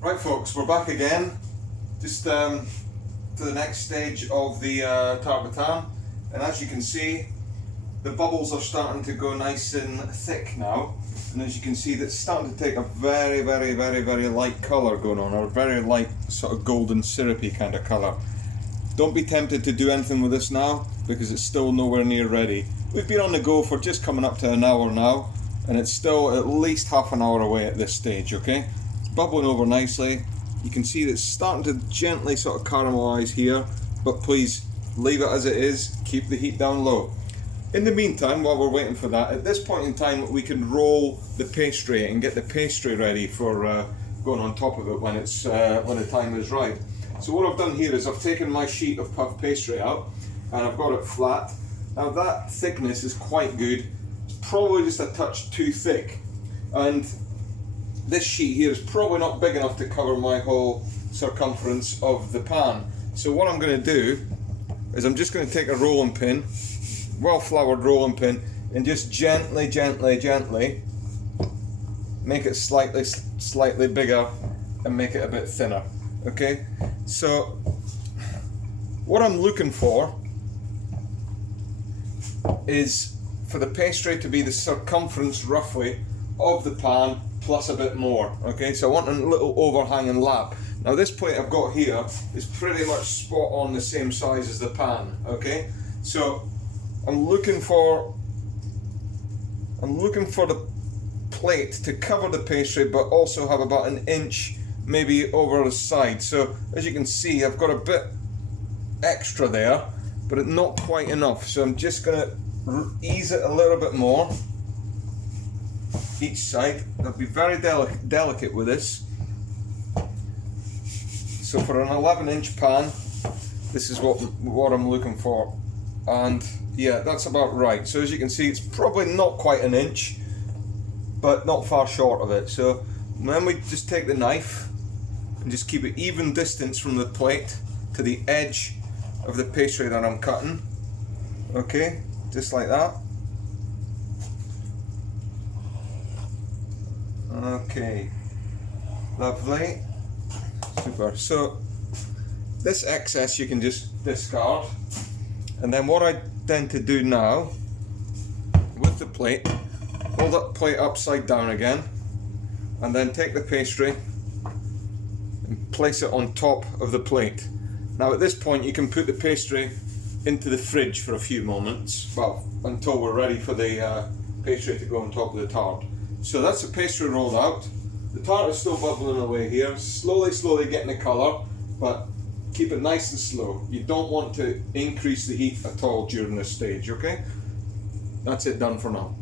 Right folks, we're back again, just to the next stage of the Tarte tatin, and as you can see the bubbles are starting to go nice and thick now, and as you can see that's starting to take a very light colour going on, or a very light sort of golden syrupy kind of colour. Don't be tempted to do anything with this now because it's still nowhere near ready. We've been on the go for just coming up to an hour now, and it's still at least half an hour away at this stage, okay? Bubbling over nicely. You can see that it's starting to gently sort of caramelize here, but please leave it as it is, keep the heat down low. In the meantime, while we're waiting for that, at this point in time we can roll the pastry and get the pastry ready for going on top of it when it's when the time is right. So what I've done here is I've taken my sheet of puff pastry out and I've got it flat. Now that thickness is quite good, it's probably just a touch too thick, and this sheet here is probably not big enough to cover my whole circumference of the pan. So what I'm going to do is I'm just going to take a rolling pin, well floured rolling pin, and just gently make it slightly bigger and make it a bit thinner. Okay, so what I'm looking for is for the pastry to be the circumference roughly of the pan plus a bit more. Okay, so I want a little overhanging lap. Now this plate I've got here is pretty much spot on the same size as the pan. Okay, so I'm looking for the plate to cover the pastry but also have about an inch maybe over the side. So as you can see I've got a bit extra there, but it's not quite enough, so I'm just going to ease it a little bit more each side. I'll be very delicate with this. So for an 11-inch pan, this is what I'm looking for, and yeah, that's about right. So as you can see, it's probably not quite an inch, but not far short of it. So then we just take the knife and just keep it even distance from the plate to the edge of the pastry that I'm cutting. Okay, just like that. Okay, lovely, super. So this excess you can just discard, and then what I tend to do now with the plate, hold that plate upside down again, and then take the pastry and place it on top of the plate. Now at this point you can put the pastry into the fridge for a few moments, well, until we're ready for the pastry to go on top of the tart. So that's the pastry rolled out. The tart is still bubbling away here, slowly getting the colour, but keep it nice and slow. You don't want to increase the heat at all during this stage, okay? That's it done for now.